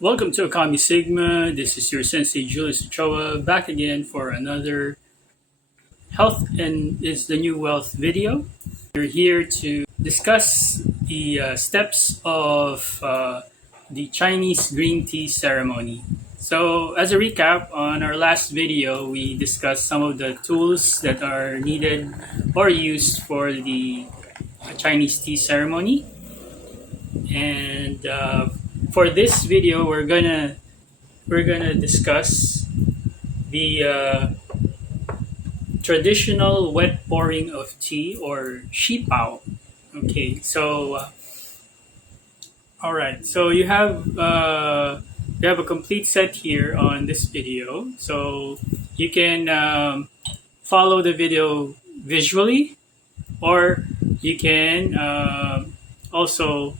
Welcome to Ôkami Sigma. This is your Sensei Julius Ochoa back again for another Health and is the New Wealth video. We're here to discuss the steps of the Chinese green tea ceremony. So, as a recap, on our last video, we discussed some of the tools that are needed or used for the Chinese tea ceremony. And for this video, we're gonna discuss the traditional wet pouring of tea or shipao. Okay, so all right, so you have a complete set here on this video, so you can follow the video visually, or you can also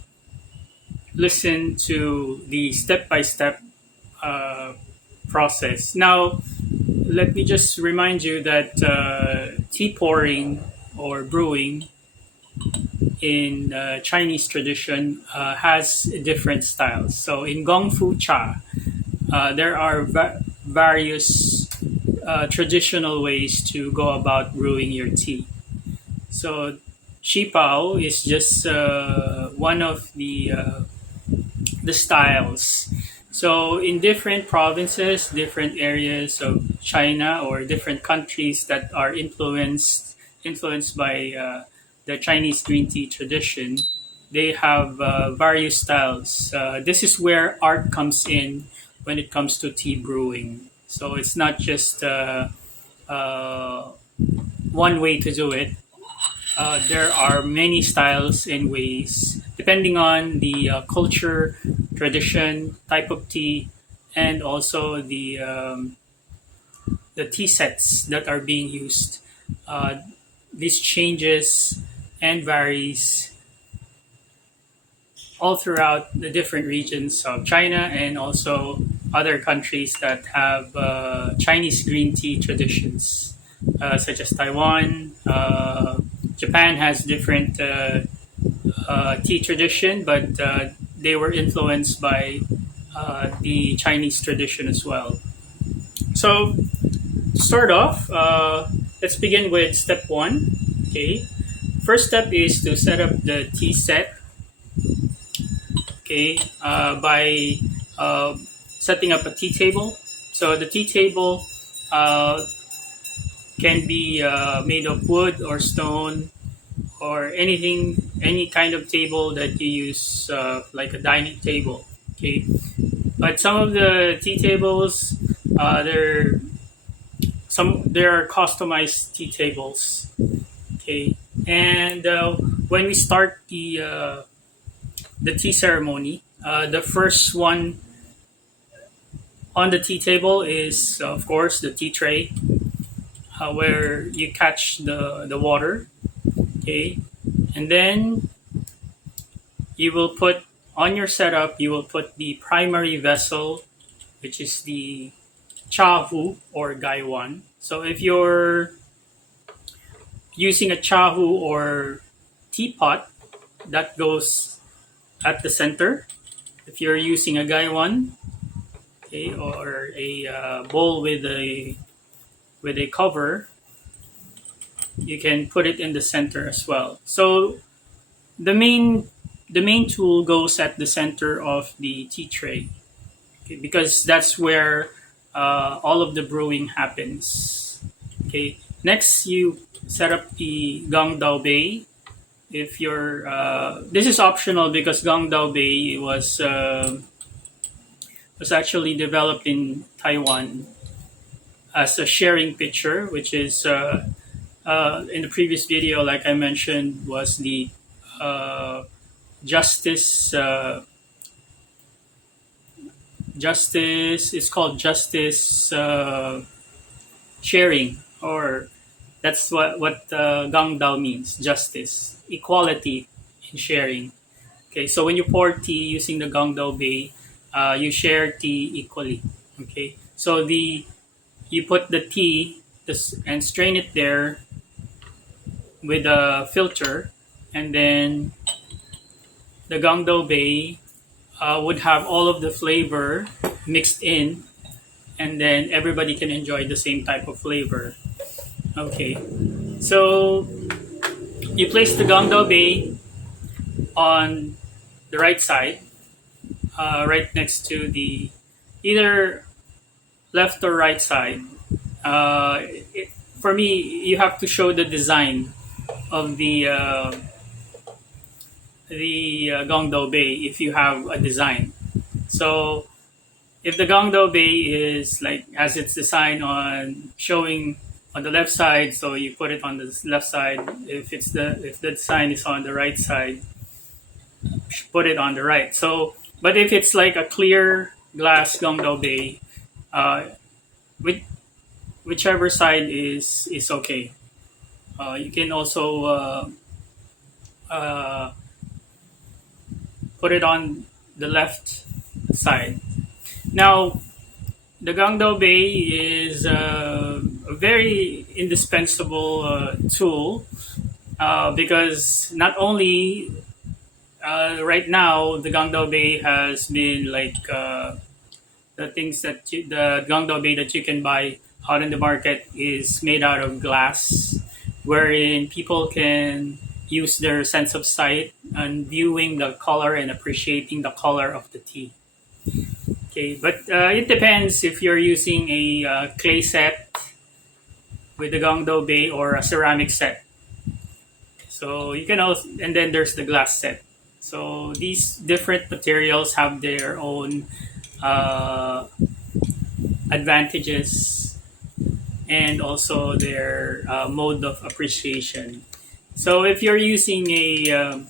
listen to the step-by-step uh, process. Now, let me just remind you that tea pouring or brewing in Chinese tradition has different styles. So in Gongfu Cha, there are various traditional ways to go about brewing your tea. So Shipao is just one of the styles. So in different provinces, different areas of China or different countries that are influenced by the Chinese green tea tradition, they have various styles. This is where art comes in when it comes to tea brewing. So it's not just uh, one way to do it. There are many styles and ways depending on the culture, tradition, type of tea, and also the tea sets that are being used. Uh, this changes and varies all throughout the different regions of China and also other countries that have Chinese green tea traditions, such as Taiwan. Japan has different tea tradition, but they were influenced by the Chinese tradition as well. So, to start off, let's begin with step one. Okay, first step is to set up the tea set. Okay, by setting up a tea table. So the tea table uh, can be made of wood or stone or any kind of table that you use, like a dining table. Okay, but some of the tea tables, they're there are customized tea tables. Okay, and when we start the tea ceremony, the first one on the tea table is, of course, the tea tray, where you catch the water. Okay, and then you will put on your setup. You will put the primary vessel, which is the chahu or gaiwan. So if you're using a chahu or teapot, that goes at the center. If you're using a gaiwan, okay, or a bowl with a cover, you can put it in the center as well. So the main the main tool goes at the center of the tea tray, okay, because that's where all of the brewing happens. Okay. Next, you set up the gong dao bei. If you're this is optional because gong dao bei was actually developed in Taiwan as a sharing pitcher, which is in the previous video, like I mentioned, was the uh, justice. Justice is called justice sharing, or that's what Gang Dao means: justice, equality in sharing. Okay, so when you pour tea using the Gang Dao Bei, you share tea equally. Okay, so the you put the tea and strain it there with a filter, and then the Gang Dao Bei would have all of the flavor mixed in, and then everybody can enjoy the same type of flavor. Okay, so you place the Gangdao Bay on the right side, right next to the either left or right side. Uh, it, for me, you have to show the design of the Gangdao Bay if you have a design. So if the Gangdao Bay is like as it's designed on showing on the left side, so you put it on the left side. If the design is on the right side, put it on the right. So, but if it's like a clear glass Gangdao Bay, uh, which, whichever side is okay. You can also uh, put it on the left side. Now, the Gangdao Bay is a very indispensable tool because not only right now the Gangdao Bay has been like the things the Gangdao Bay that you can buy out in the market is made out of glass, wherein people can use their sense of sight and viewing the color and appreciating the color of the tea. Okay, but it depends if you're using a clay set with the Gangdao Bay or a ceramic set. So you can also, and then there's the glass set. So these different materials have their own uh, advantages and also their mode of appreciation. So if you're using a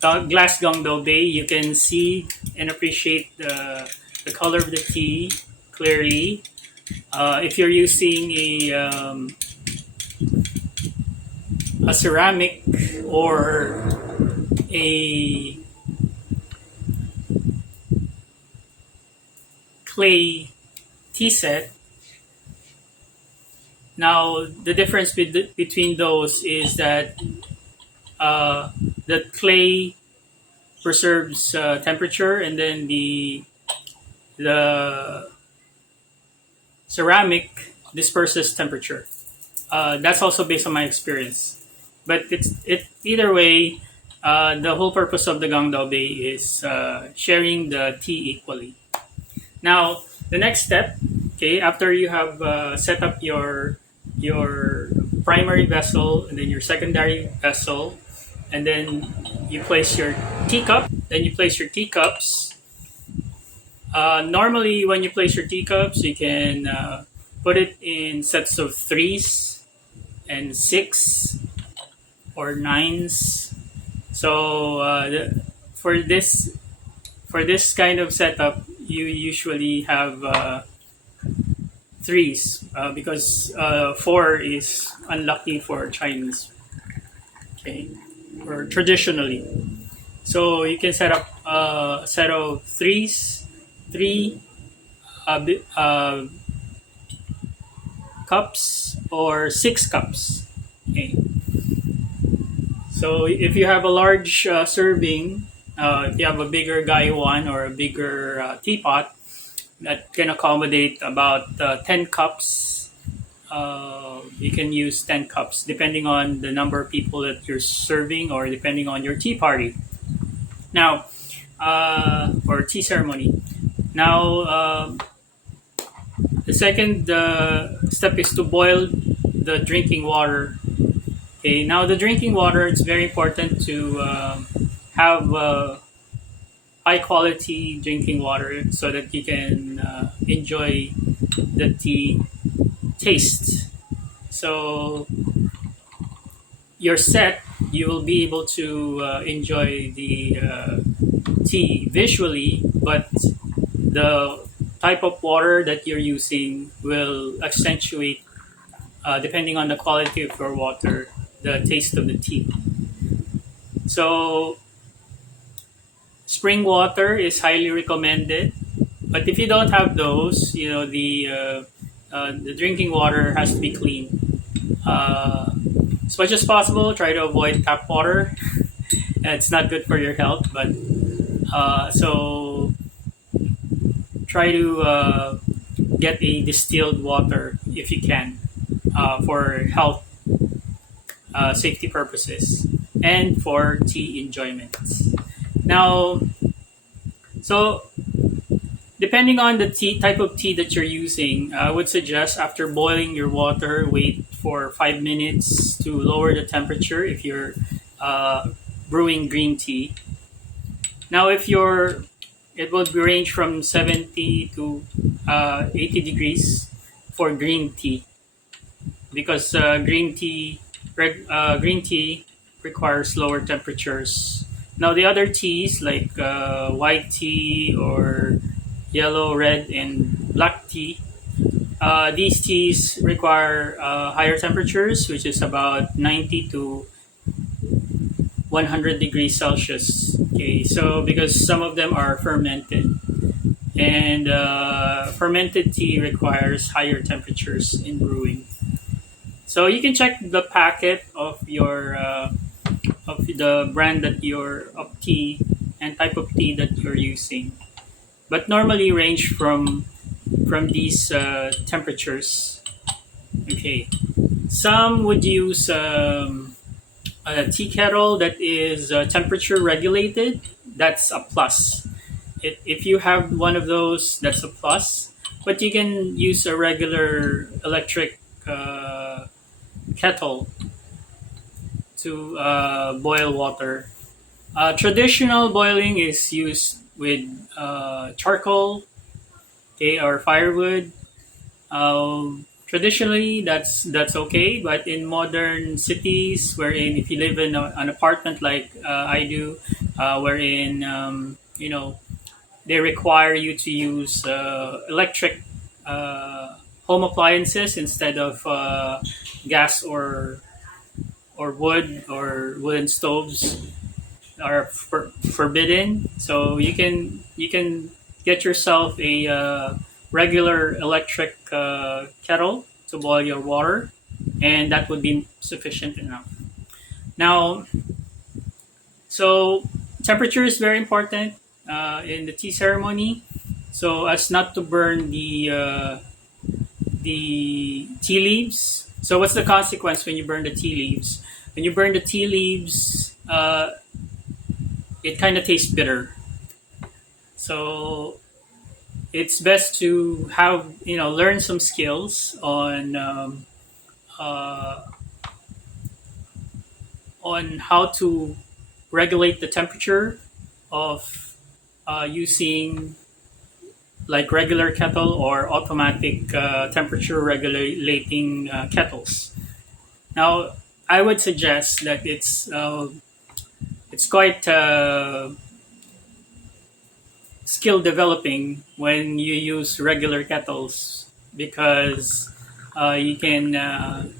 glass Gangdao Bay, you can see and appreciate the color of the tea clearly. If you're using a ceramic or a clay tea set, now the difference between those is that the clay preserves temperature, and then the ceramic disperses temperature. That's also based on my experience, but it either way. The whole purpose of the Gangdao Bay is sharing the tea equally. Now, the next step, okay, after you have set up your primary vessel and then your secondary vessel, and then you place your teacup. Then you place your teacups. Normally, when you place your teacups, you can put it in sets of threes and six or nines. So for this kind of setup, you usually have threes because four is unlucky for Chinese. Okay, or traditionally. So you can set up a set of threes, three cups or six cups. Okay. So if you have a large serving, if you have a bigger gaiwan or a bigger teapot that can accommodate about 10 cups, you can use 10 cups depending on the number of people that you're serving or depending on your tea party. Now, or tea ceremony. Now, the second step is to boil the drinking water. Okay, now the drinking water, it's very important to have high quality drinking water so that you can enjoy the tea taste. So your set, you will be able to enjoy the tea visually, but the type of water that you're using will accentuate, depending on the quality of your water, the taste of the tea. So spring water is highly recommended, but if you don't have those, you know the drinking water has to be clean. As much as possible, try to avoid tap water. It's not good for your health, but So try to get a distilled water if you can, for health, safety purposes, and for tea enjoyment. Now, so depending on the tea type of tea that you're using, I would suggest after boiling your water, wait for 5 minutes to lower the temperature if you're uh, brewing green tea. Now, if you're, it will range from 70 to 80 degrees for green tea because green tea requires lower temperatures. Now, the other teas like white tea or yellow, red, and black tea, these teas require higher temperatures, which is about 90 to 100 degrees Celsius. Okay, so because some of them are fermented, and fermented tea requires higher temperatures in brewing. So you can check the packet of the brand that you're of tea and type of tea that you're using, but normally range from these temperatures. Okay, some would use a tea kettle that is temperature regulated. That's a plus. If you have one of those, that's a plus. But you can use a regular electric kettle to boil water. Traditional boiling is used with charcoal, okay, or firewood. Traditionally, that's okay, but in modern cities, wherein if you live in an apartment like I do, wherein they require you to use electric home appliances instead of gas or wood or wooden stoves are forbidden. So you can get yourself a regular electric kettle to boil your water, and that would be sufficient enough. Now, so temperature is very important in the tea ceremony, so as not to burn the tea leaves. So what's the consequence when you burn the tea leaves? When you burn the tea leaves, it kind of tastes bitter. So it's best to have learn some skills uh, on how to regulate the temperature of using like regular kettle or automatic temperature regulating kettles. Now, I would suggest that it's quite skill developing when you use regular kettles because you can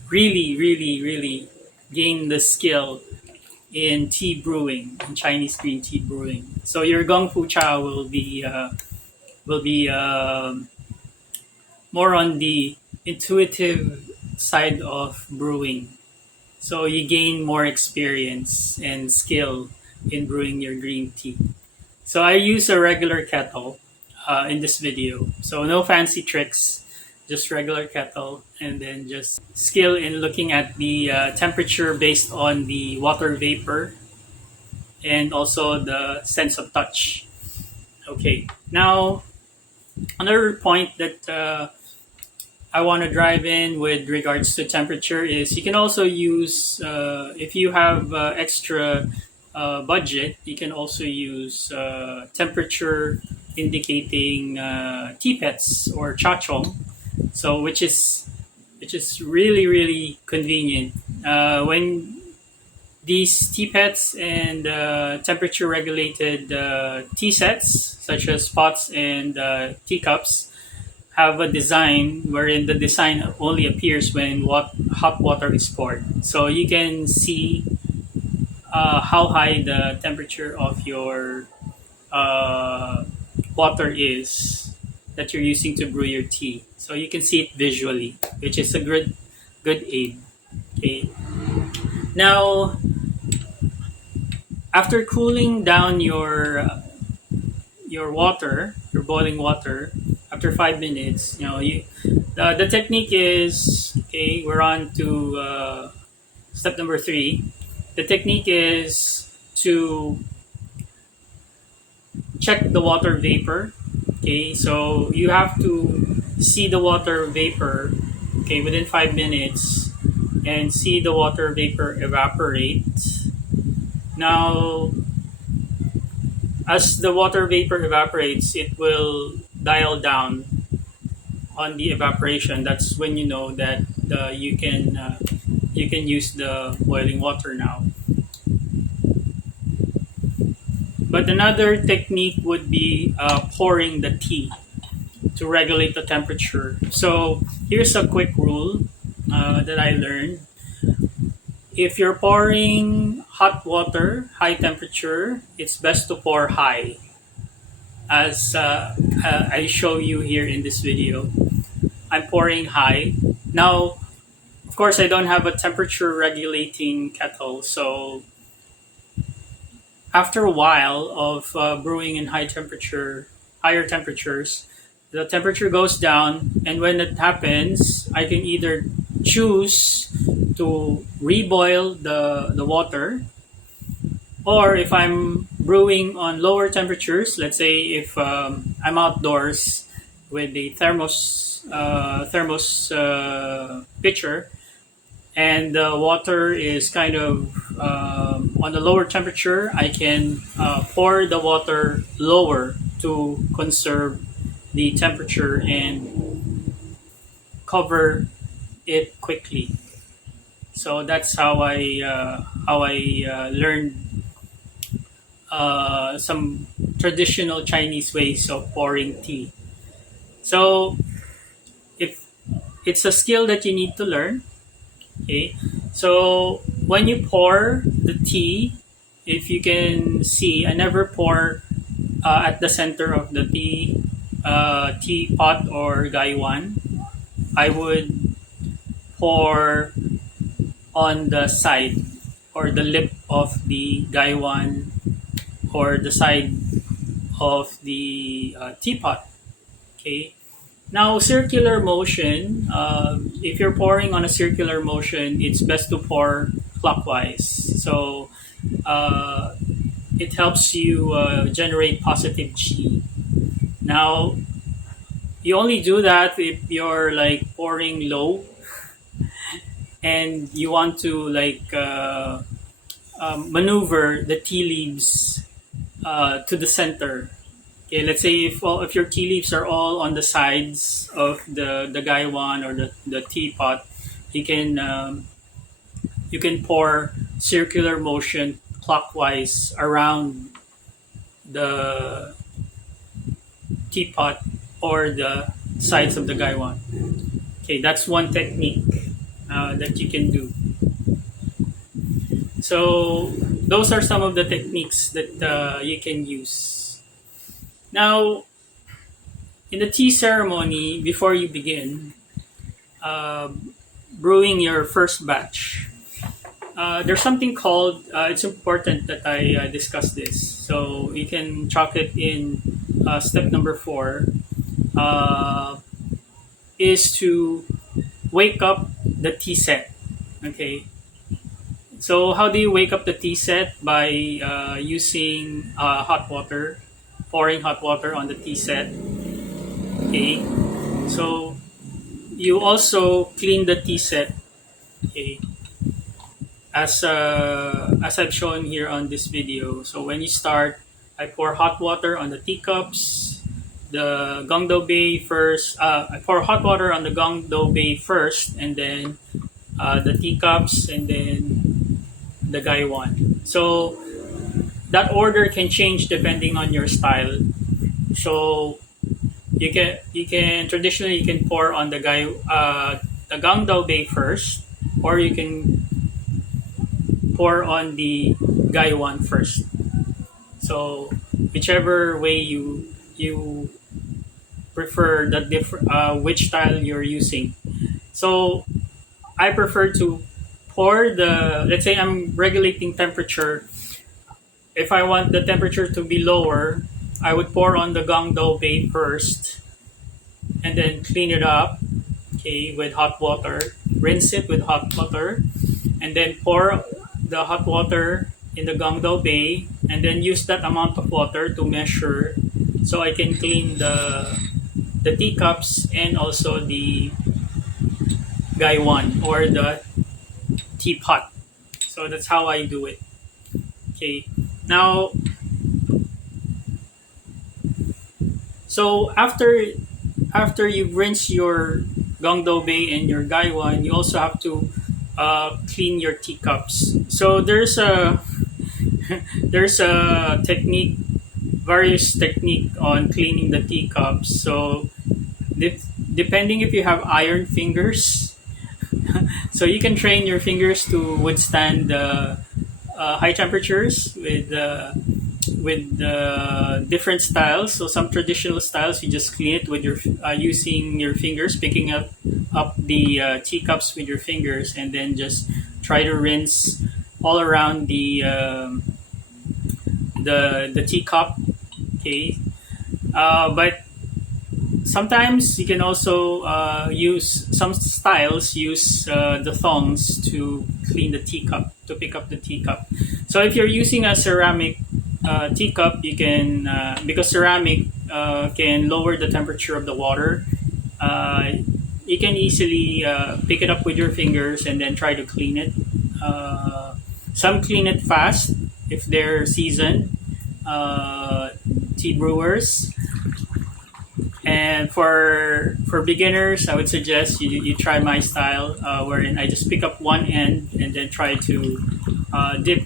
really gain the skill in tea brewing, in Chinese green tea brewing. So your gong fu cha will be more on the intuitive side of brewing. So you gain more experience and skill in brewing your green tea. So I use a regular kettle in this video. So no fancy tricks, just regular kettle, and then just skill in looking at the temperature based on the water vapor and also the sense of touch. Okay, now another point that I want to drive in with regards to temperature is you can also use, if you have extra budget, you can also use temperature indicating teapets or chachong. So which is really convenient when these teapets and temperature regulated tea sets such as pots and teacups have a design wherein the design only appears when hot water is poured. So you can see how high the temperature of your uh, water is that you're using to brew your tea. So you can see it visually, which is a good aid. Okay. Now, after cooling down your your water, your boiling water, after 5 minutes, the technique is okay. We're on to step number three. The technique is to check the water vapor. Okay, so you have to see the water vapor. Okay, within 5 minutes, and see the water vapor evaporate. Now, as the water vapor evaporates, it will dial down on the evaporation. That's when you know that you can use the boiling water now. But another technique would be pouring the tea to regulate the temperature. So here's a quick rule that I learned. If you're pouring hot water, high temperature, it's best to pour high, as I show you here in this video. I'm pouring high. Now, of course, I don't have a temperature regulating kettle, so after a while of brewing in higher temperatures, the temperature goes down, and when it happens, I can either choose to reboil the water, or if I'm brewing on lower temperatures, let's say if I'm outdoors with the thermos pitcher, and the water is kind of on the lower temperature, I can pour the water lower to conserve the temperature and cover it quickly. So that's how I learned some traditional Chinese ways of pouring tea. So if it's a skill that you need to learn. Okay, so when you pour the tea, if you can see, I never pour at the center of the teapot or gaiwan. I would pour on the side or the lip of the gaiwan, or the side of the teapot. Okay. Now, circular motion, if you're pouring on a circular motion, it's best to pour clockwise. So it helps you generate positive chi. Now, you only do that if you're like pouring low and you want to like maneuver the tea leaves to the center. Okay, let's say if your tea leaves are all on the sides of the gaiwan or the teapot, you can pour circular motion clockwise around the teapot or the sides of the gaiwan. Okay, that's one technique that you can do. So those are some of the techniques that you can use. Now, in the tea ceremony, before you begin brewing your first batch, there's something called, it's important that I discuss this. So you can chalk it in step number 4, is to wake up the tea set. Okay. So how do you wake up the tea set? By using hot water, pouring hot water on the tea set. Okay. So you also clean the tea set. Okay. As I've shown here on this video. So when you start, I pour hot water on the teacups, the gongdo bay first. I pour hot water on the gongdo bay first, and then the teacups, and then the gaiwan. So that order can change depending on your style. So you can traditionally you can pour on the gongdo bay first, or you can pour on the gaiwan first. So whichever way you prefer, the different which style you're using. So I prefer to pour the, let's say I'm regulating temperature. If I want the temperature to be lower, I would pour on the gongdo bay first, and then clean it up, okay, with hot water. Rinse it with hot water, and then pour the hot water in the gongdo bay, and then use that amount of water to measure, so I can clean the teacups and also the gaiwan or the teapot. So that's how I do it. Okay. Now, so after you rinse your gongdo bay and your gaiwan, you also have to clean your teacups. So there's a technique, various technique on cleaning the teacups. So depending if you have iron fingers, so you can train your fingers to withstand high temperatures with different styles. So some traditional styles, you just clean it with your using your fingers, picking up the teacups with your fingers, and then just try to rinse all around the teacup. Okay, but sometimes you can also use some styles use the thongs to clean the teacup, to pick up the teacup. So if you're using a ceramic teacup, you can because ceramic can lower the temperature of the water. uh, you can easily pick it up with your fingers and then try to clean it. Some clean it fast if they're seasoned tea brewers. And for beginners, I would suggest you try my style, wherein I just pick up one end and then try to dip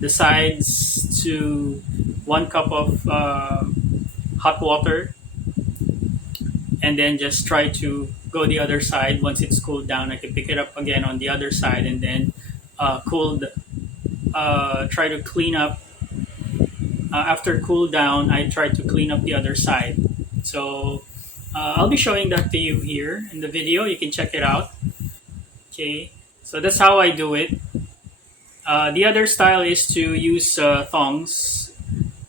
the sides to 1 cup of hot water, and then just try to go the other side. Once it's cooled down, I can pick it up again on the other side, and then try to clean up. After cool down, I try to clean up the other side. So I'll be showing that to you here in the video. You can check it out. Okay, so that's how I do it. The other style is to use thongs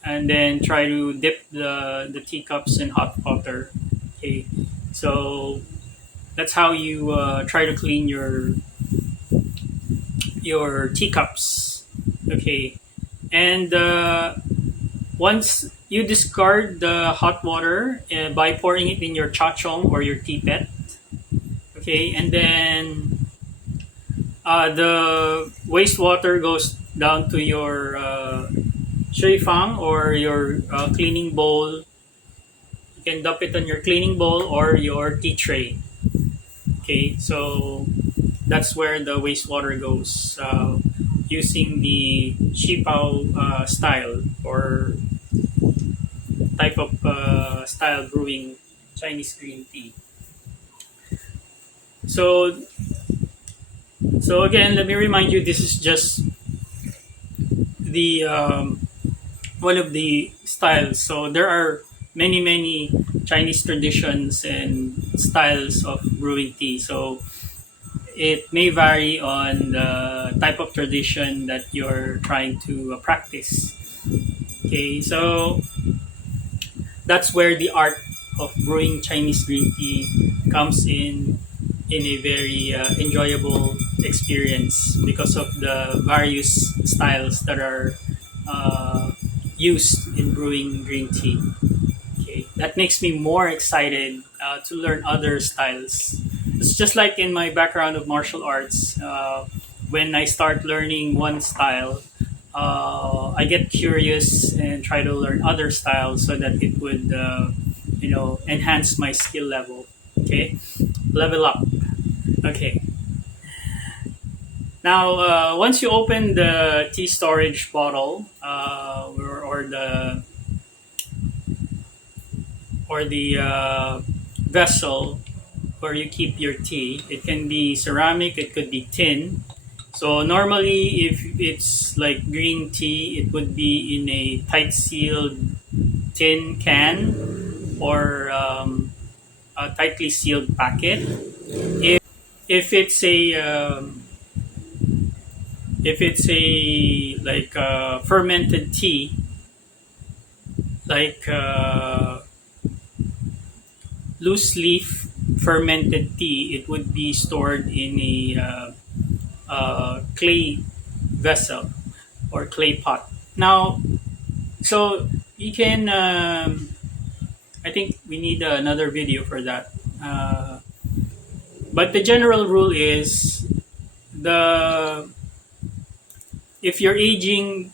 and then try to dip the teacups in hot water. Okay, so that's how you try to clean your teacups. Okay, and once you discard the hot water by pouring it in your chachong or your teapot, okay, and then the wastewater goes down to your shui fang or your cleaning bowl. You can dump it on your cleaning bowl or your tea tray. Okay, so that's where the wastewater goes, using the shipao style or type of style brewing Chinese green tea. So again, let me remind you, this is just the one of the styles. So there are many Chinese traditions and styles of brewing tea. So it may vary on the type of tradition that you're trying to practice. Okay, so that's where the art of brewing Chinese green tea comes in a very enjoyable experience because of the various styles that are used in brewing green tea. Okay, that makes me more excited to learn other styles. It's just like in my background of martial arts. When I start learning one style, I get curious and try to learn other styles so that it would, enhance my skill level. Okay, level up. Okay. Now, once you open the tea storage bottle or the vessel where you keep your tea, it can be ceramic, it could be tin. So normally, if it's like green tea, it would be in a tight sealed tin can or a tightly sealed packet. If it's a fermented tea, like loose leaf fermented tea, it would be stored in a clay vessel or clay pot. Now, so you can. I think we need another video for that. Uh, but the general rule is the if you're using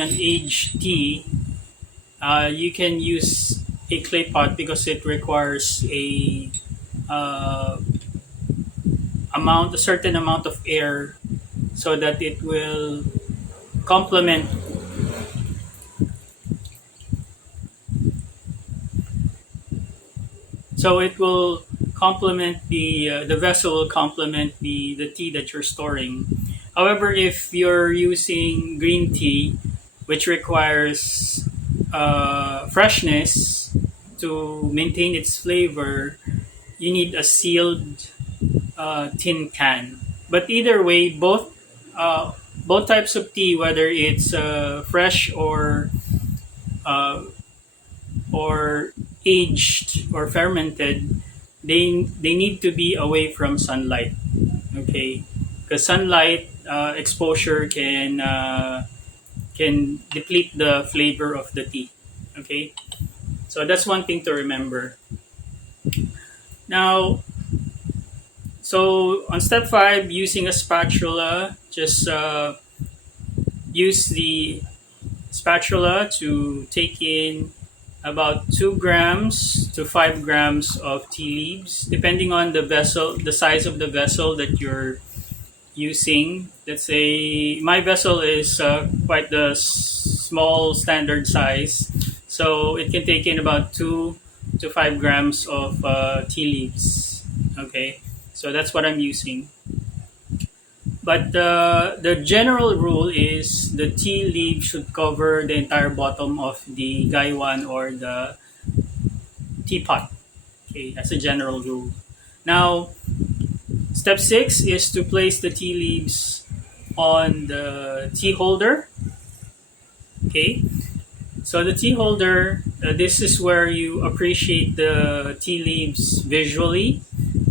an aged tea, you can use a clay pot because it requires uh, a certain amount of air, so that it will complement. So it will complement the vessel will complement the tea that you're storing. However, if you're using green tea, which requires freshness to maintain its flavor, you need a sealed tin can. But either way, both types of tea, whether it's fresh uh, or aged or fermented, they need to be away from sunlight. Okay, because sunlight exposure can deplete the flavor of the tea. Okay, so that's one thing to remember. Now, so on step five, using a spatula, just use the spatula to take in about 2 grams to 5 grams of tea leaves, depending on the vessel, the size of the vessel that you're using. Let's say my vessel is quite the small standard size, so it can take in about 2 to 5 grams of tea leaves. Okay, so that's what I'm using. But the general rule is the tea leaf should cover the entire bottom of the gaiwan or the teapot. Okay, that's a general rule. Now, step six is to place the tea leaves on the tea holder. Okay, so the tea holder, this is where you appreciate the tea leaves visually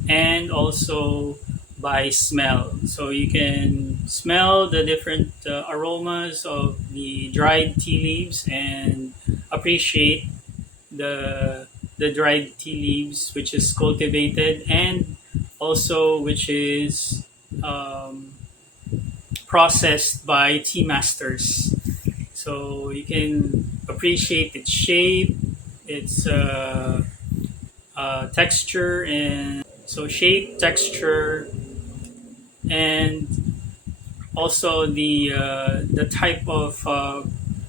and also by smell. So you can smell the different aromas of the dried tea leaves and appreciate the the dried tea leaves, which is cultivated and also which is um, processed by tea masters. So you can appreciate its shape, its texture, and so shape, texture, and also the type of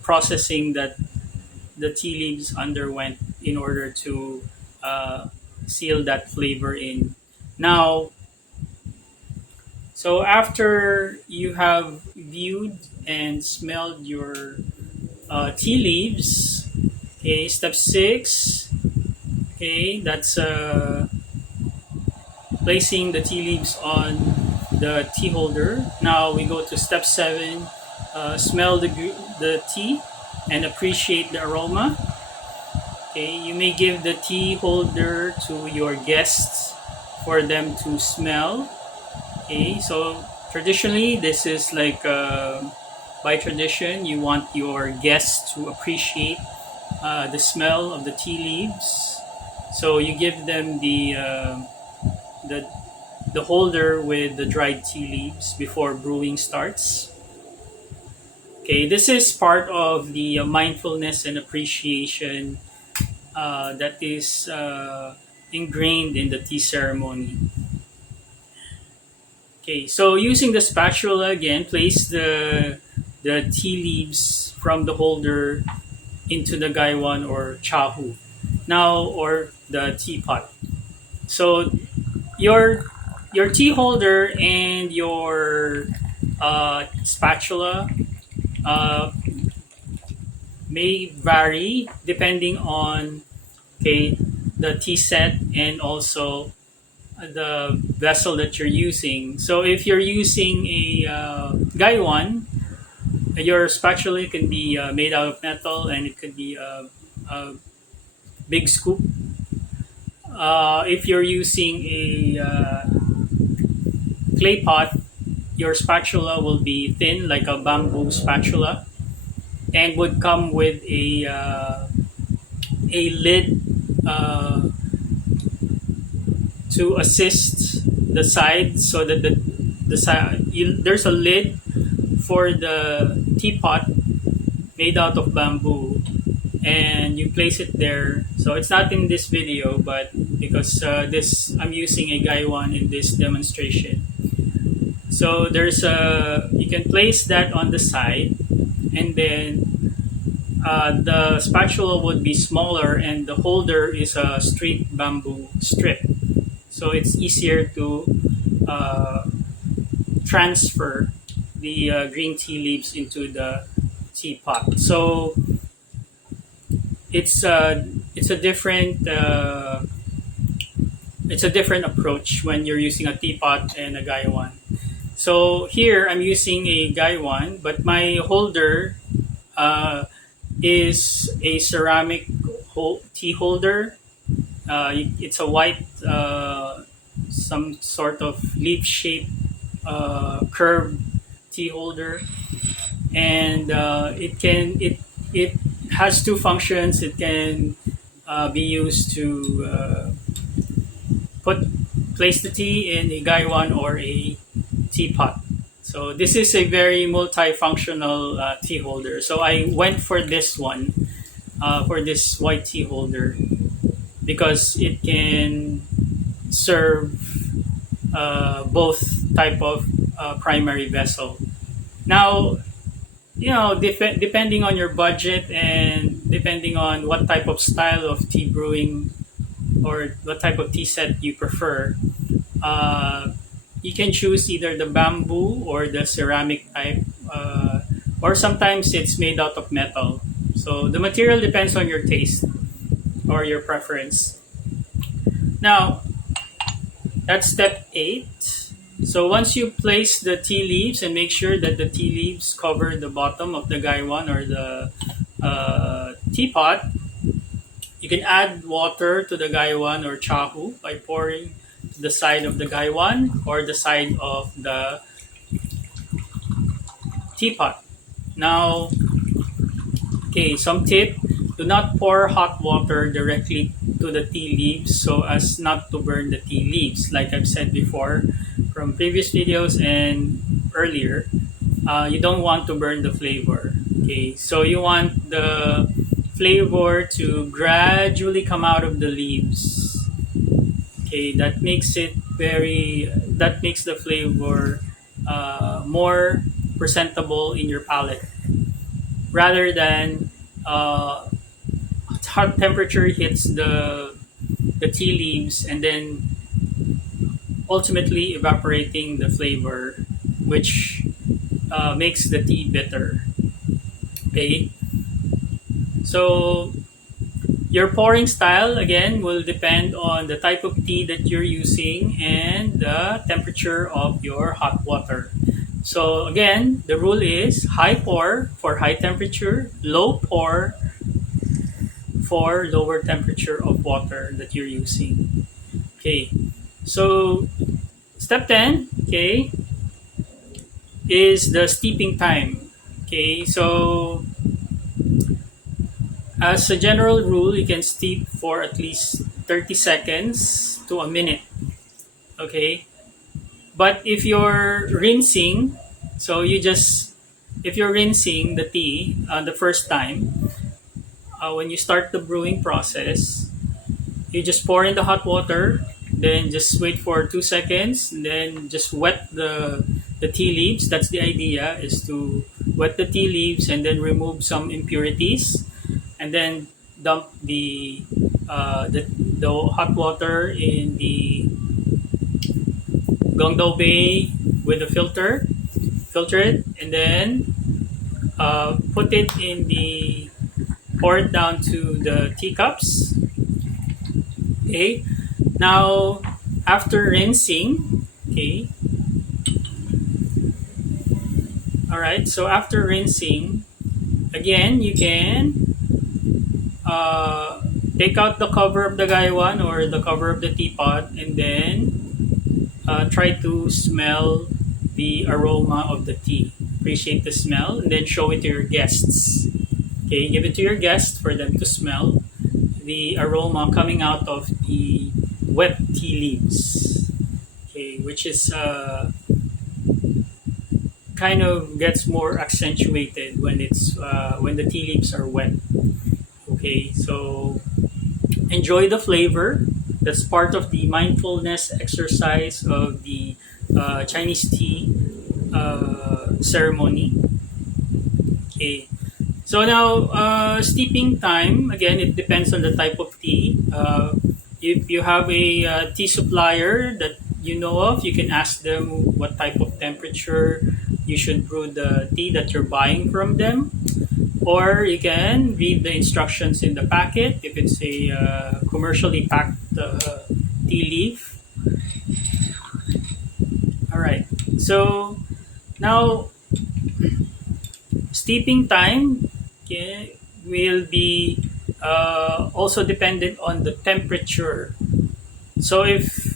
processing that the tea leaves underwent in order to uh, seal that flavor in. Now, so after you have viewed and smelled your tea leaves, okay, step six, okay, that's placing the tea leaves on the tea holder. Now we go to step seven, smell the tea and appreciate the aroma. Okay, you may give the tea holder to your guests for them to smell. Okay, so traditionally, this is like by tradition, you want your guests to appreciate the smell of the tea leaves. So you give them the the holder with the dried tea leaves before brewing starts. Okay, this is part of the mindfulness and appreciation that is ingrained in the tea ceremony. Okay, so using the spatula again, place the tea leaves from the holder into the gaiwan or chahu, now or the teapot. So your tea holder and your spatula uh, may vary depending on, okay, the tea set and also the vessel that you're using. So if you're using a gaiwan, Your spatula can be made out of metal, and it could be a big scoop. If you're using a clay pot, your spatula will be thin, like a bamboo spatula, and would come with a lid to assist the sides, so that the side there's a lid for the teapot made out of bamboo, and you place it there. So it's not in this video, but because this I'm using a Gaiwan in this demonstration. So there's a you can place that on the side, and then the spatula would be smaller, and the holder is a straight bamboo strip. So it's easier to uh, transfer the green tea leaves into the teapot. So it's it's a different it's a different approach when you're using a teapot and a gaiwan. So here I'm using a gaiwan, but my holder uh, is a ceramic tea holder. It's a white, some sort of leaf shaped curved tea holder, and it has two functions. It can be used to put place the tea in a gaiwan or a teapot. So this is a very multifunctional tea holder. So I went for this one, for this white tea holder, because it can serve both type of primary vessel. Now, depending on your budget and depending on what type of style of tea brewing or what type of tea set you prefer, uh, you can choose either the bamboo or the ceramic type, or sometimes it's made out of metal. So the material depends on your taste or your preference. Now, that's step 8. So once you place the tea leaves and make sure that the tea leaves cover the bottom of the gaiwan or the teapot, you can add water to the gaiwan or chahu by pouring to the side of the gaiwan or the side of the teapot. Now, okay, some tip: do not pour hot water directly to the tea leaves so as not to burn the tea leaves. Like I've said before from previous videos and earlier, you don't want to burn the flavor. Okay, so you want the flavor to gradually come out of the leaves. Okay, that makes the flavor more presentable in your palate, rather than hot temperature hits the tea leaves and then ultimately evaporating the flavor, which makes the tea bitter. Okay, so your pouring style again will depend on the type of tea that you're using and the temperature of your hot water. So again, the rule is high pour for high temperature, low pour for lower temperature of water that you're using. Okay, so step 10, okay, is the steeping time. Okay, so as a general rule, you can steep for at least 30 seconds to a minute. Okay, but if you're rinsing, so if you're rinsing the tea the first time, when you start the brewing process, you just pour in the hot water, then just wait for 2 seconds, and then just wet the tea leaves. That's the idea, is to wet the tea leaves and then remove some impurities, and then dump the hot water in the Gongdo Bay with a filter it, and then put it in the pour it down to the teacups. Okay. Now, after rinsing, okay. All All right. So after rinsing, again, you can uh, take out the cover of the gaiwan or the cover of the teapot, and then try to smell the aroma of the tea. Appreciate the smell, and then show it to your guests. Okay, give it to your guests for them to smell the aroma coming out of the wet tea leaves. Okay, which is kind of gets more accentuated when it's when the tea leaves are wet. Okay, so enjoy the flavor. That's part of the mindfulness exercise of the Chinese tea ceremony. Okay, so now steeping time. Again, it depends on the type of tea. If you have a tea supplier that you know of, you can ask them what type of temperature you should brew the tea that you're buying from them, or you can read the instructions in the packet if it's a commercially packed tea leaf. All right. So now steeping time, okay, will be also dependent on the temperature. So if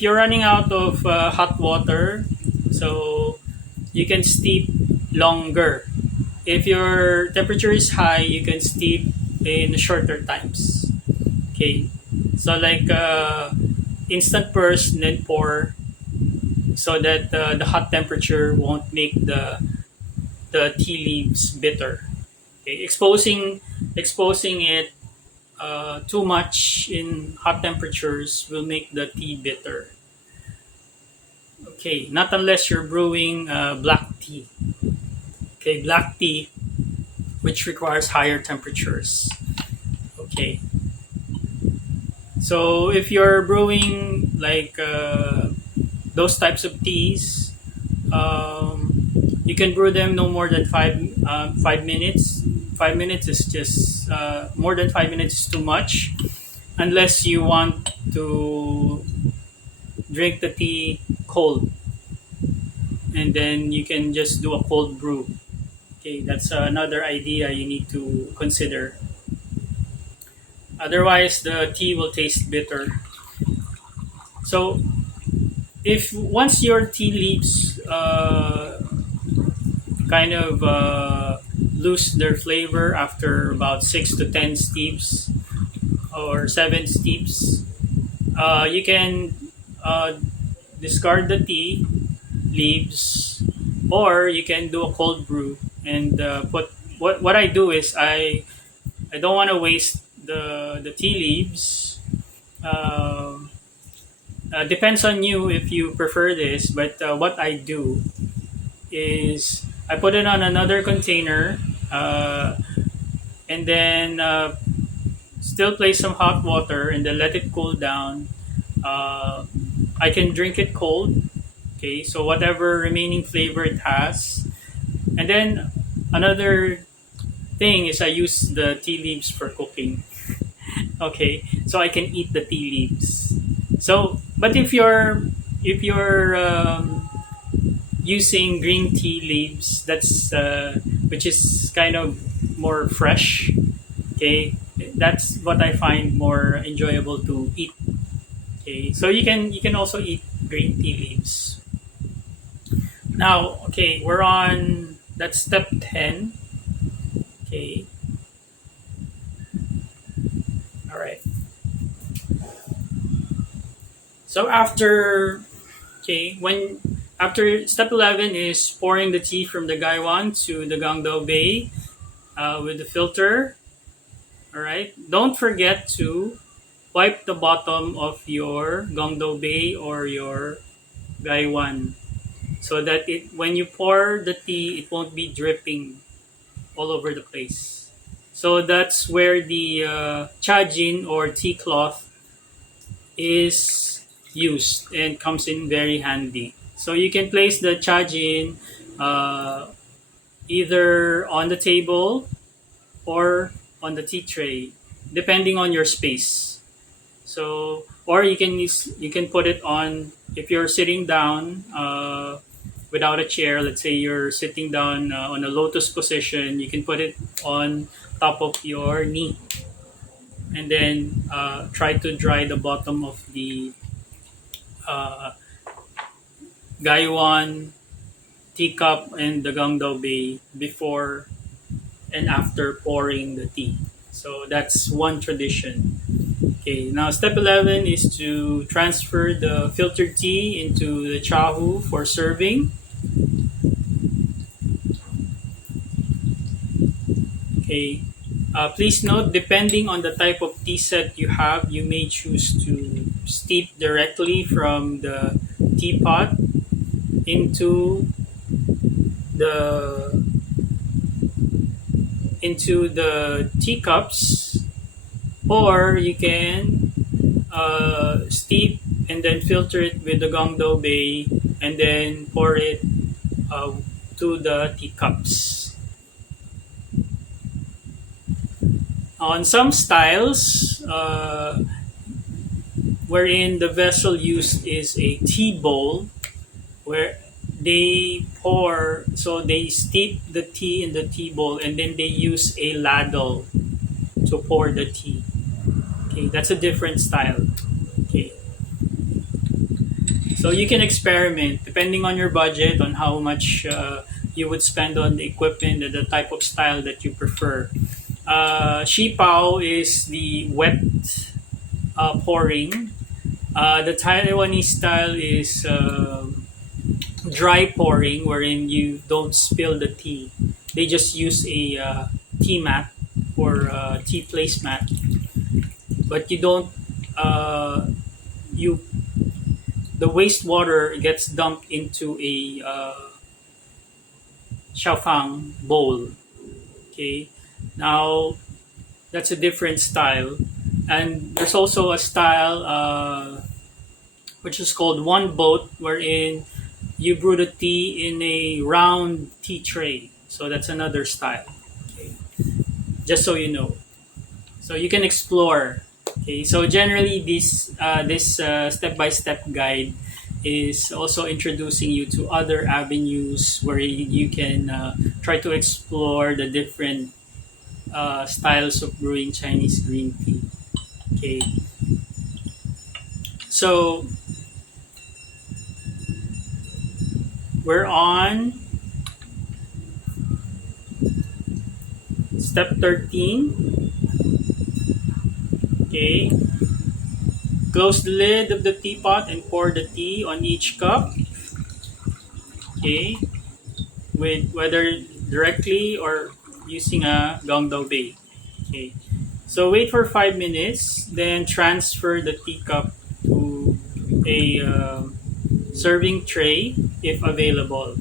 you're running out of hot water, so you can steep longer. If your temperature is high, you can steep in shorter times. Okay, so like instant burst and then pour, so that the hot temperature won't make the tea leaves bitter. Okay, exposing it too much in hot temperatures will make the tea bitter. Okay, not unless you're brewing black tea. Okay, black tea, which requires higher temperatures. Okay, so if you're brewing like those types of teas, you can brew them no more than 5 minutes. 5 minutes is just more than 5 minutes is too much, unless you want to drink the tea cold, and then you can just do a cold brew. Okay, that's another idea you need to consider. Otherwise, the tea will taste bitter. So, if once your tea leaves kind of lose their flavor after about 6 to 10 steeps or 7 steeps, you can uh, discard the tea leaves, or you can do a cold brew and put. What I do is I don't want to waste the tea leaves. Um Depends on you if you prefer this, but what I do is I put it on another container, and then still place some hot water and then let it cool down. Uh, I can drink it cold. Okay, so whatever remaining flavor it has, and then another thing is I use the tea leaves for cooking. Okay, so I can eat the tea leaves. So, but if you're using green tea leaves, that's which is kind of more fresh. Okay, that's what I find more enjoyable to eat. Okay, so you can also eat green tea leaves. Now, okay, we're on that's step 10. Okay, all right. So when after step 11 is pouring the tea from the gaiwan to the gangdao bay with the filter. All right. Don't forget to wipe the bottom of your gangdao bay or your gaiwan, so that it when you pour the tea, it won't be dripping all over the place. So that's where the chajin or tea cloth is used and comes in very handy. So you can place the chajin uh, either on the table or on the tea tray, depending on your space. So, or you can put it on if you're sitting down without a chair. Let's say you're sitting down on a lotus position. You can put it on top of your knee, and then try to dry the bottom of the uh, gaiwan, teacup, and the gangdao bay before and after pouring the tea. So that's one tradition. Okay, now step 11 is to transfer the filtered tea into the chahu for serving. Okay, please note, depending on the type of tea set you have, you may choose to steep directly from the teapot into the teacups, or you can steep and then filter it with the gongdo bay and then pour it uh, to the teacups. On some styles, wherein the vessel used is a tea bowl, where they pour, so they steep the tea in the tea bowl and then they use a ladle to pour the tea. Okay, that's a different style. Okay, so you can experiment depending on your budget on how much you would spend on the equipment and the type of style that you prefer. Shi Pao is the wet pouring. The Taiwanese style is dry pouring, wherein you don't spill the tea. They just use a tea mat or tea placemat, but you don't. You The wastewater gets dumped into a xiaofang bowl. Okay, now that's a different style, and there's also a style which is called one boat, wherein you brew the tea in a round tea tray. So that's another style. Okay, just so you know, so you can explore. Okay, so generally this step by step guide is also introducing you to other avenues where you can try to explore the different styles of brewing Chinese green tea. Okay, so we're on step 13. Okay, close the lid of the teapot and pour the tea on each cup. Okay, with whether directly or using a gongdao bay. Okay, so wait for 5 minutes, then transfer the teacup to a serving tray if available.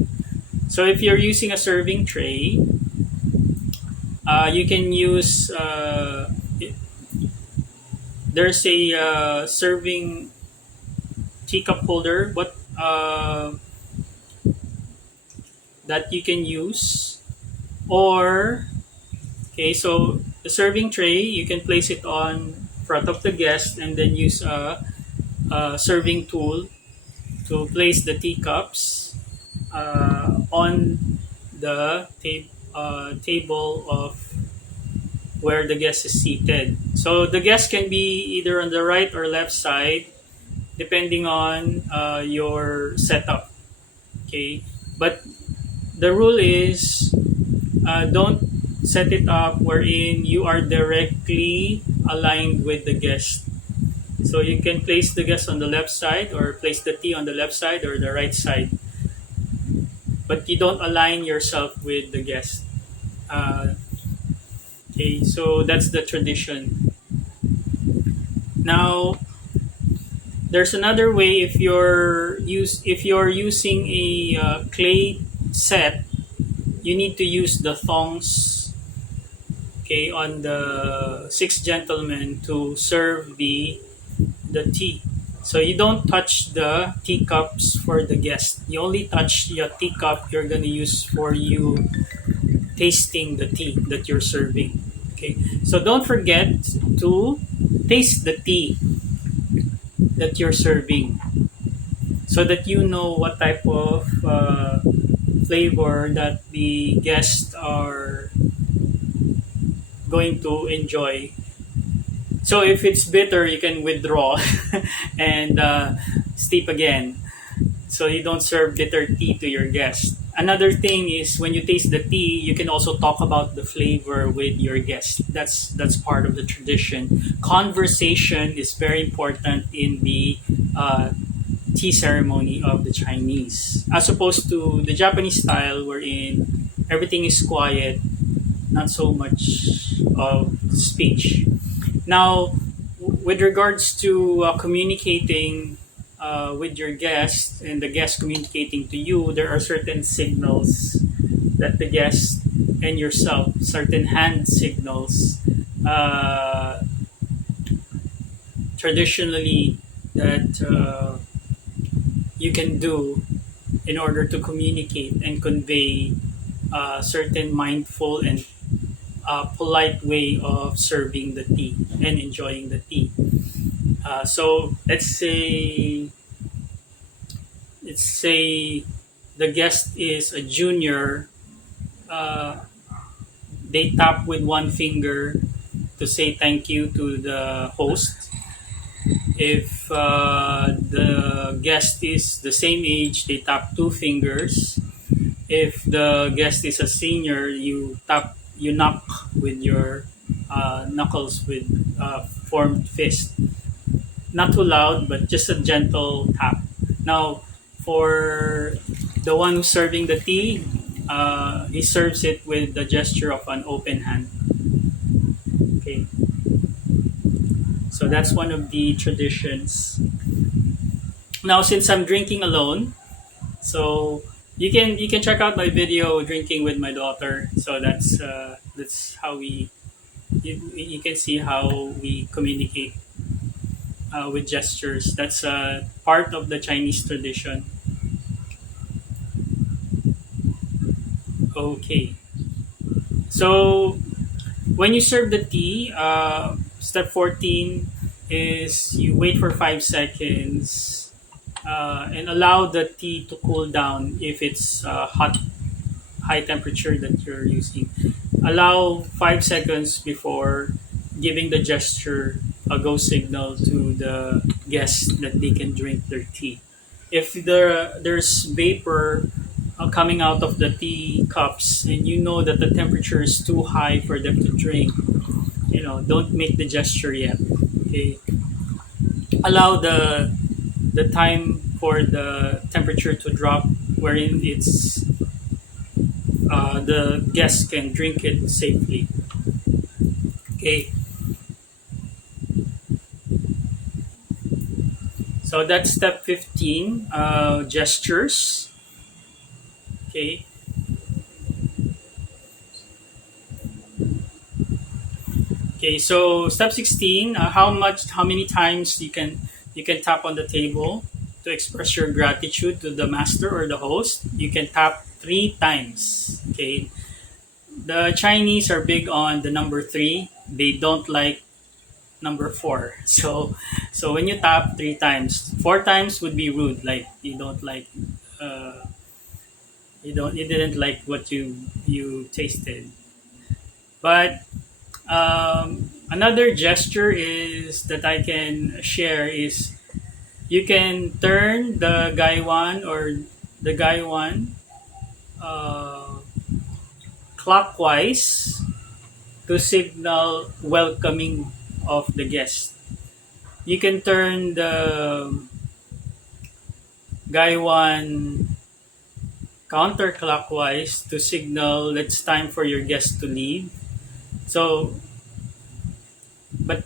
So if you're using a serving tray, you can use. There's a serving teacup holder, what that you can use, or okay, so the serving tray you can place it on front of the guest and then use a serving tool to place the teacups on the table of where the guest is seated. So the guest can be either on the right or left side, depending on your setup. Okay, but the rule is don't set it up wherein you are directly aligned with the guest. So you can place the guest on the left side or place the tea on the left side or the right side, but you don't align yourself with the guest. Okay, so that's the tradition. Now, there's another way. If you're using a clay set, you need to use the thongs. Okay, on the six gentlemen to serve the tea. So you don't touch the teacups for the guest. You only touch your teacup you're gonna use for you tasting the tea that you're serving. Okay, so don't forget to taste the tea that you're serving. so that you know what type of flavor that the guests are going to enjoy. So if it's bitter, you can withdraw and steep again. So you don't serve bitter tea to your guests. Another thing is when you taste the tea, you can also talk about the flavor with your guests. That's part of the tradition. Conversation is very important in the uh, tea ceremony of the Chinese, as opposed to the Japanese style, wherein everything is quiet, not so much of speech. Now, with regards to communicating with your guest and the guest communicating to you, there are certain signals that the guest and yourself, certain hand signals, uh, traditionally that you can do in order to communicate and convey certain mindful and polite way of serving the tea and enjoying the tea. So let's say the guest is a junior. Uh, they tap with one finger to say thank you to the host. If the guest is the same age, they tap two fingers. If the guest is a senior, you knock with your knuckles with formed fist. Not too loud, but just a gentle tap. Now, for the one who's serving the tea, he serves it with the gesture of an open hand. Okay, so that's one of the traditions. Now, since I'm drinking alone, so you can check out my video drinking with my daughter. So that's how you can see how we communicate with gestures. That's part of the Chinese tradition. Okay. So when you serve the tea, step 14 is you wait for 5 seconds and allow the tea to cool down if it's hot, high temperature that you're using. Allow 5 seconds before giving the gesture a go signal to the guests that they can drink their tea. If there's vapor coming out of the tea cups and you know that the temperature is too high for them to drink, don't make the gesture yet. Okay, allow the time for the temperature to drop, wherein the guests can drink it safely. Okay, so that's step 15, gestures. Okay, okay. So step 16, how many times you can tap on the table to express your gratitude to the master or the host. You can tap 3 times. Okay, the Chinese are big on the number three. They don't like number four. So when you tap 3 times, 4 times would be rude. Like uh, you didn't like what you tasted. But another gesture is that I can share is you can turn the gaiwan or the gaiwan uh, clockwise to signal welcoming of the guest. You can turn the gaiwan counterclockwise to signal it's time for your guest to leave. So, but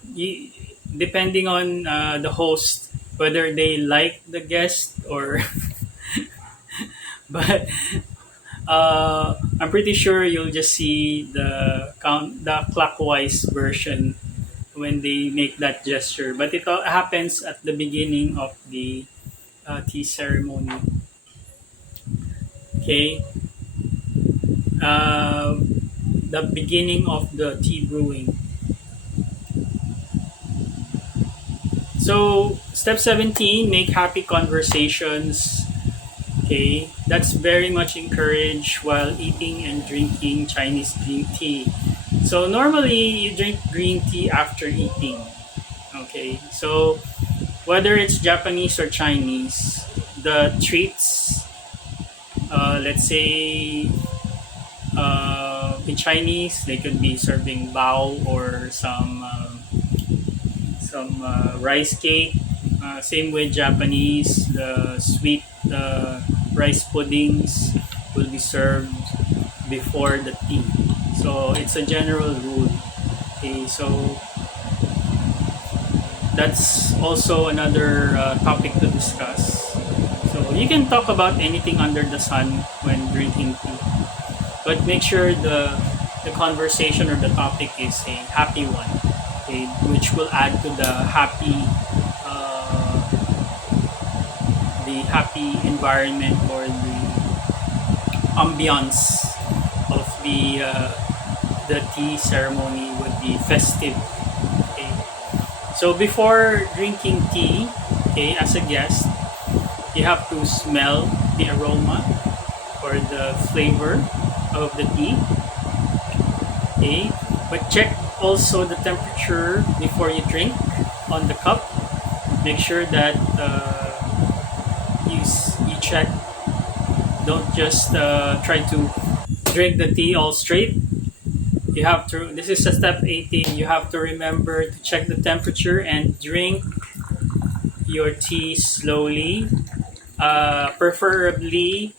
depending on the host, whether they like the guest or, but I'm pretty sure you'll just see the clockwise version when they make that gesture. But it all happens at the beginning of the tea ceremony. Okay, uh, the beginning of the tea brewing. So step 17, make happy conversations. Okay, that's very much encouraged while eating and drinking Chinese green tea. So normally you drink green tea after eating. Okay, so whether it's Japanese or Chinese, the treats, let's say in Chinese, they could be serving bao or some rice cake. Same with Japanese, the sweet rice puddings will be served before the tea. So it's a general rule. Okay, so that's also another topic to discuss. So you can talk about anything under the sun when drinking tea, but make sure the conversation or the topic is a happy one, okay, which will add to uh, the happy environment or the ambiance of the tea ceremony would be festive. Okay, so before drinking tea, okay, as a guest, you have to smell the aroma or the flavor of the tea. Okay, but check also the temperature before you drink on the cup. Make sure that you check. Don't just try to drink the tea all straight. You have to. This is a step 18. You have to remember to check the temperature and drink your tea slowly. Preferably,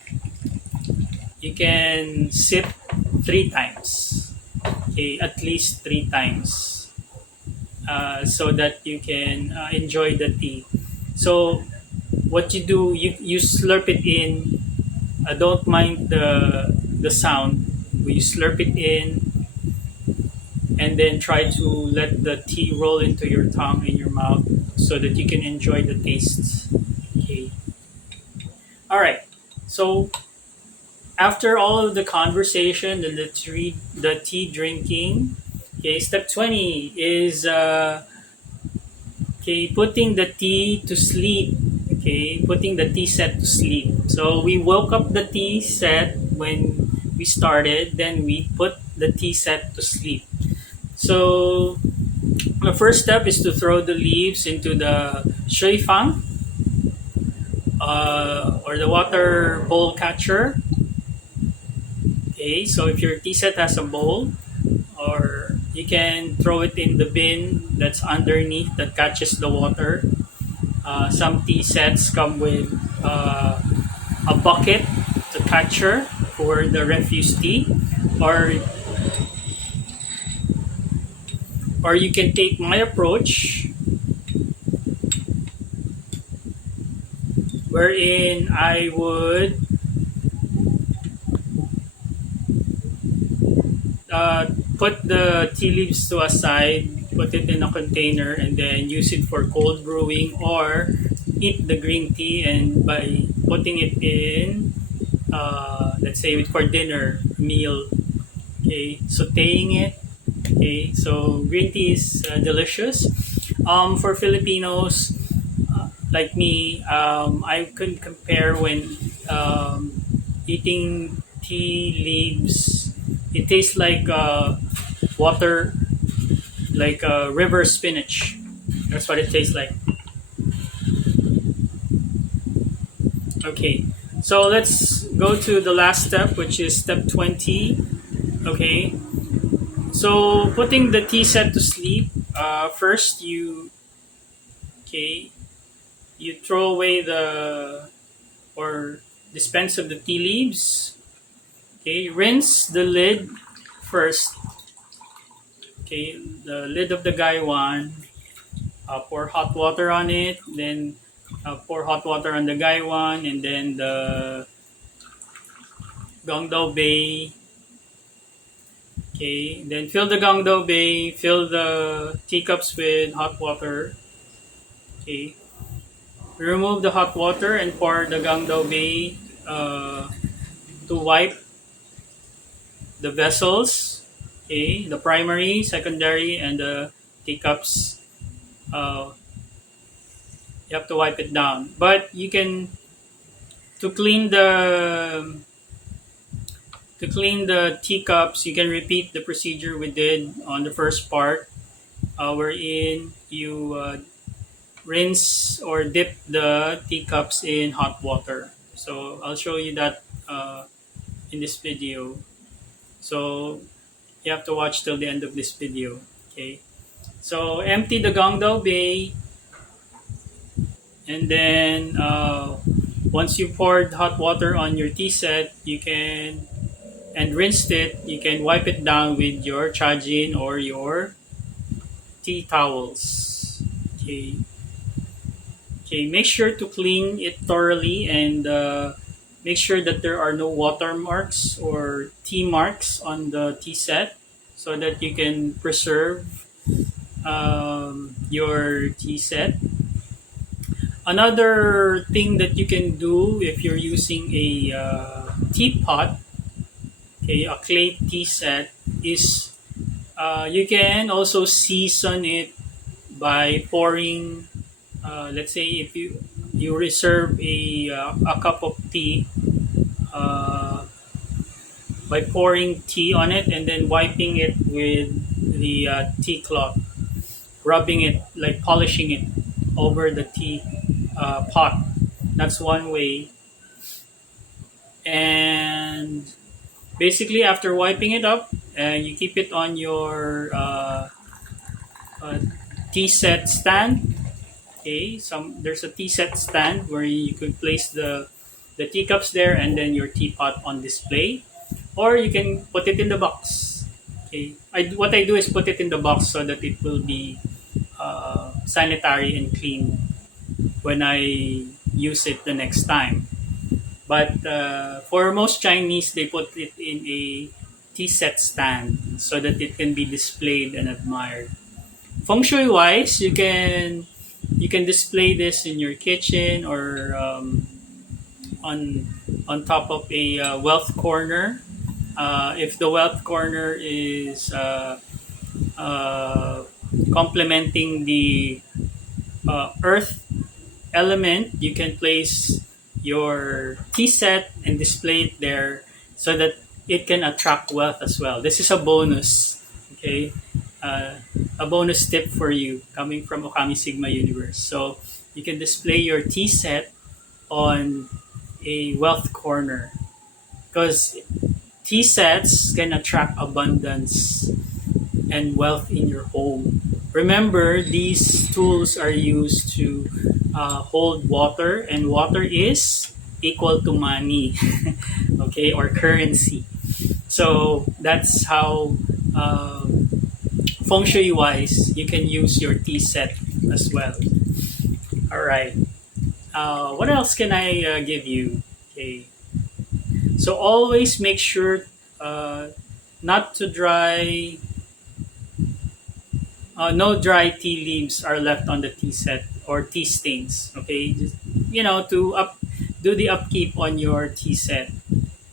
you can sip 3 times. Okay, at least 3 times, so that you can enjoy the tea. So, what you do, you slurp it in. Don't mind the sound. You slurp it in, and then try to let the tea roll into your tongue and your mouth, so that you can enjoy the taste. Okay. All right. So after all of the conversation, the tea drinking, okay, step 20 is okay, putting the tea to sleep. Okay, putting the tea set to sleep. So we woke up the tea set when we started, then we put the tea set to sleep. So the first step is to throw the leaves into the shui fang, or the water bowl catcher. Okay, so if your tea set has a bowl, or you can throw it in the bin that's underneath that catches the water. Some tea sets come with a bucket, the catcher for the refuse tea, or you can take my approach, wherein I would uh, put the tea leaves to a side, put it in a container, and then use it for cold brewing, or eat the green tea and by putting it in, let's say for dinner meal. Okay, sauteing it. Okay, so green tea is delicious. For Filipinos like me, I could compare when eating tea leaves. It tastes like water, like river spinach. That's what it tastes like. Okay, so let's go to the last step, which is step 20. Okay, so putting the tea set to sleep. First, okay, you throw away the or dispense of the tea leaves. Okay, rinse the lid first. Okay, the lid of the gaiwan. Pour hot water on it. Then pour hot water on the gaiwan, and then the gongdao bay. Okay, then fill the gongdao bay. Fill the teacups with hot water. Okay, remove the hot water and pour the gangdao bay to wipe the vessels. Okay, the primary, secondary, and the teacups uh, You have to wipe it down. But you can to clean the teacups. You can repeat the procedure we did on the first part, wherein you rinse or dip the teacups in hot water. So I'll show you that in this video. So you have to watch till the end of this video. Okay. So empty the Gongdao Bay, and then once you poured hot water on your tea set, you can and rinsed it. You can wipe it down with your chajin or your tea towels. Okay. Okay, make sure to clean it thoroughly and make sure that there are no watermarks or tea marks on the tea set so that you can preserve your tea set. Another thing that you can do if you're using a teapot, okay, a clay tea set, is you can also season it by pouring. Let's say if you reserve a cup of tea, uh, by pouring tea on it and then wiping it with the tea cloth, rubbing it, like polishing it over the tea pot. That's one way. And basically, after wiping it up, you keep it on your uh, tea set stand. Okay, there's a tea set stand where you could place the teacups there and then your teapot on display, or you can put it in the box. Okay, what I do is put it in the box so that it will be sanitary and clean when I use it the next time. But for most Chinese, they put it in a tea set stand so that it can be displayed and admired. Feng shui wise, you can display this in your kitchen or on on top of a wealth corner. If the wealth corner is uh, complementing the earth element, you can place your tea set and display it there so that it can attract wealth as well. This is a bonus, okay? A bonus tip for you coming from Ôkami Sigma Universe. So you can display your tea set on a wealth corner because tea sets can attract abundance and wealth in your home. Remember, these tools are used to hold water, and water is equal to money, okay, or currency. So that's how, feng shui wise, you can use your tea set as well. All right. What else can I give you? Okay. So always make sure not to dry. No dry tea leaves are left on the tea set or tea stains. Okay, just, to do the upkeep on your tea set.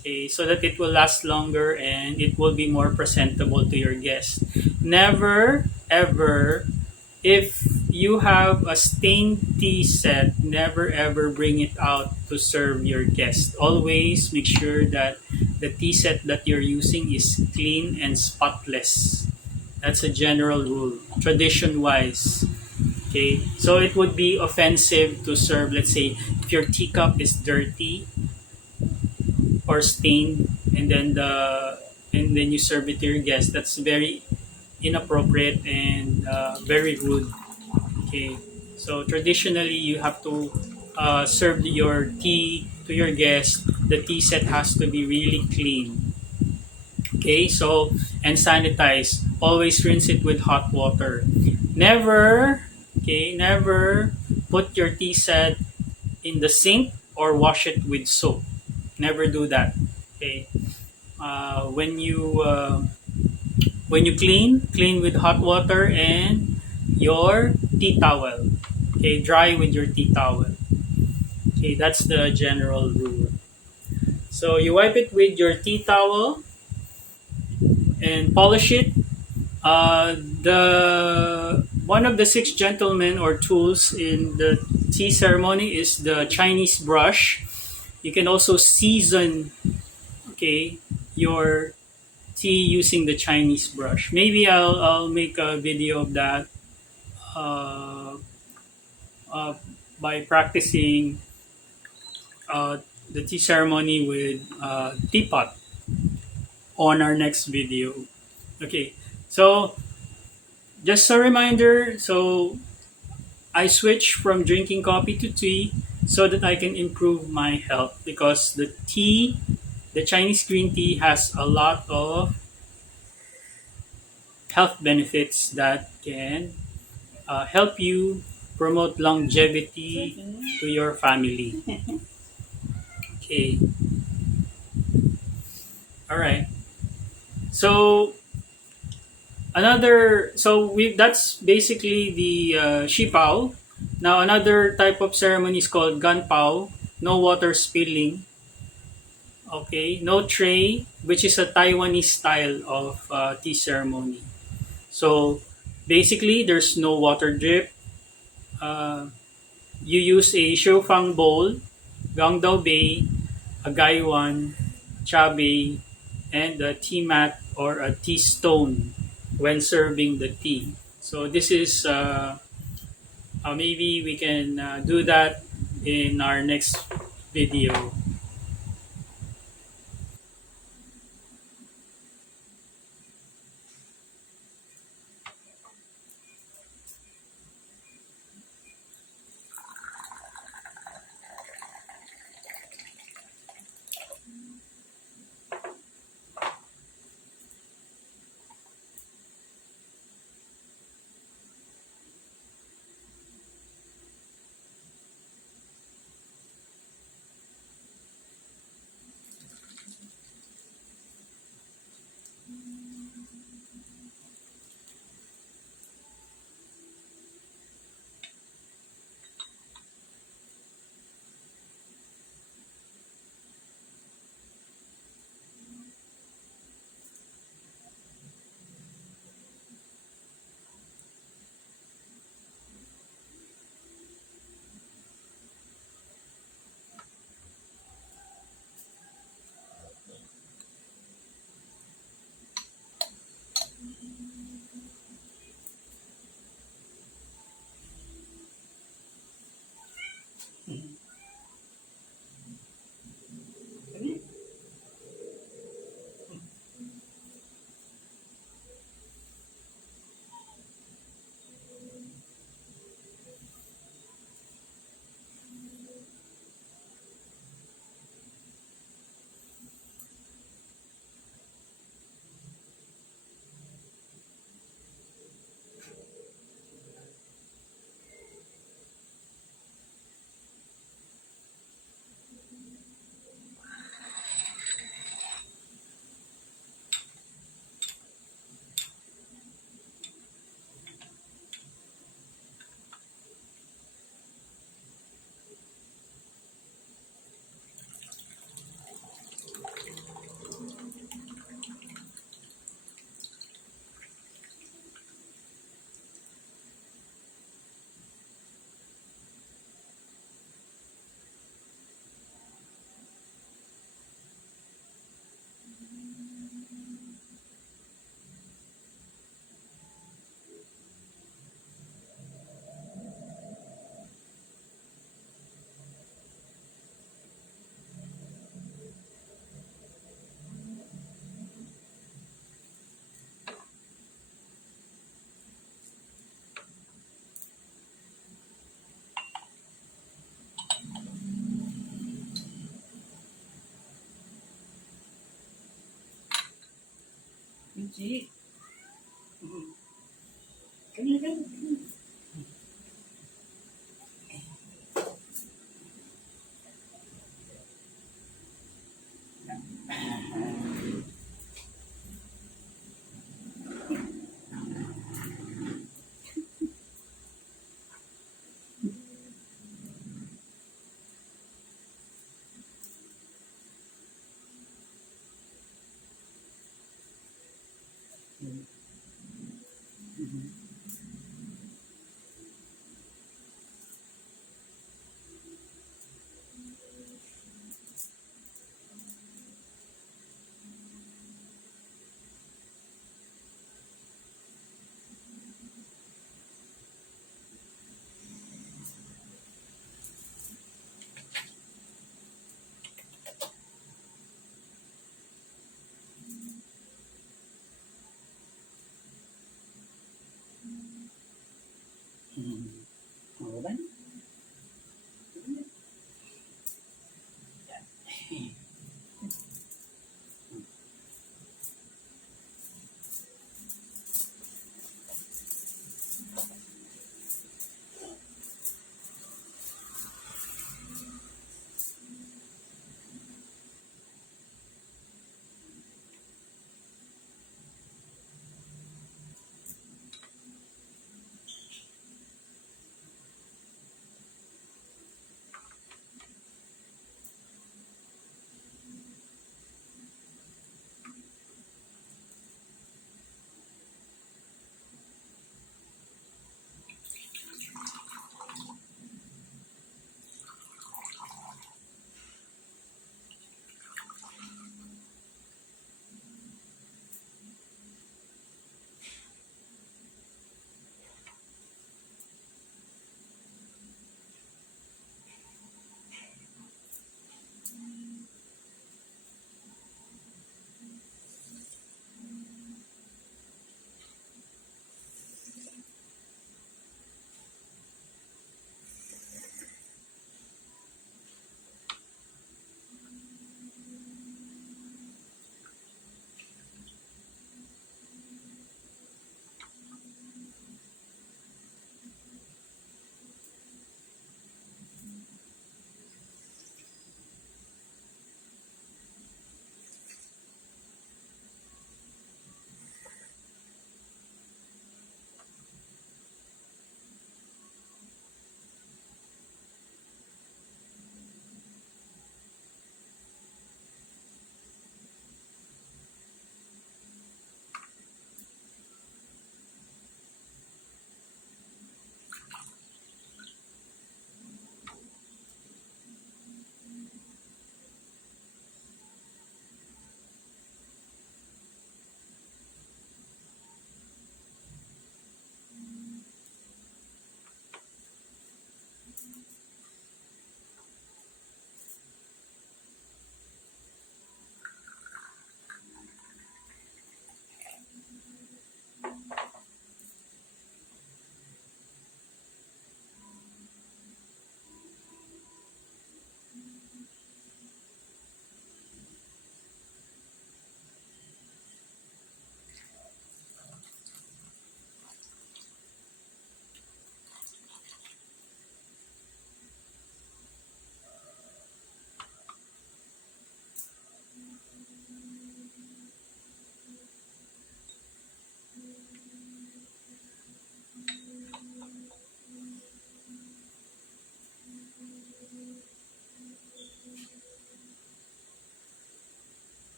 Okay, so that it will last longer and it will be more presentable to your guests. Never ever, if you have a stained tea set, never ever bring it out to serve your guest. Always make sure that the tea set that you're using is clean and spotless. That's a general rule, tradition wise. Okay, so it would be offensive to serve, let's say, if your teacup is dirty or stained, and then you serve it to your guest. That's very inappropriate and very rude. Okay, so traditionally you have to serve your tea to your guest. The tea set has to be really clean. Okay, so and sanitize. Always rinse it with hot water. Never put your tea set in the sink or wash it with soap. Never do that. Okay, when you clean with hot water and your tea towel. Okay, dry with your tea towel. Okay, that's the general rule. So you wipe it with your tea towel and polish it. The one of the six gentlemen or tools in the tea ceremony is the Chinese brush. You can also season, okay, your tea using the Chinese brush. Maybe I'll make a video of that uh, uh, by practicing uh, the tea ceremony with teapot on our next video. Okay, so just a reminder. So I switch from drinking coffee to tea so that I can improve my health because the tea, the Chinese green tea, has a lot of health benefits that can help you promote longevity to your family. Okay, all right. So that's basically the shipao. Now another type of ceremony is called ganpao. No water spilling. Okay, no tray, which is a Taiwanese style of tea ceremony. So basically, there's no water drip. Uh, you use a shofang bowl, gangdao bei, a gaiwan, cha bei, and a tea mat or a tea stone when serving the tea. So this is maybe we can do that in our next video.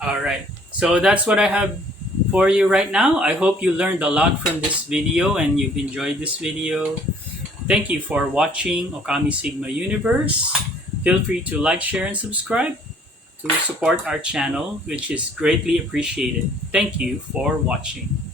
All right. So that's what I have for you right now. I hope you learned a lot from this video and you've enjoyed this video. Thank you for watching Ôkami Sigma Universe. Feel free to like, share, and subscribe to support our channel, which is greatly appreciated. Thank you for watching.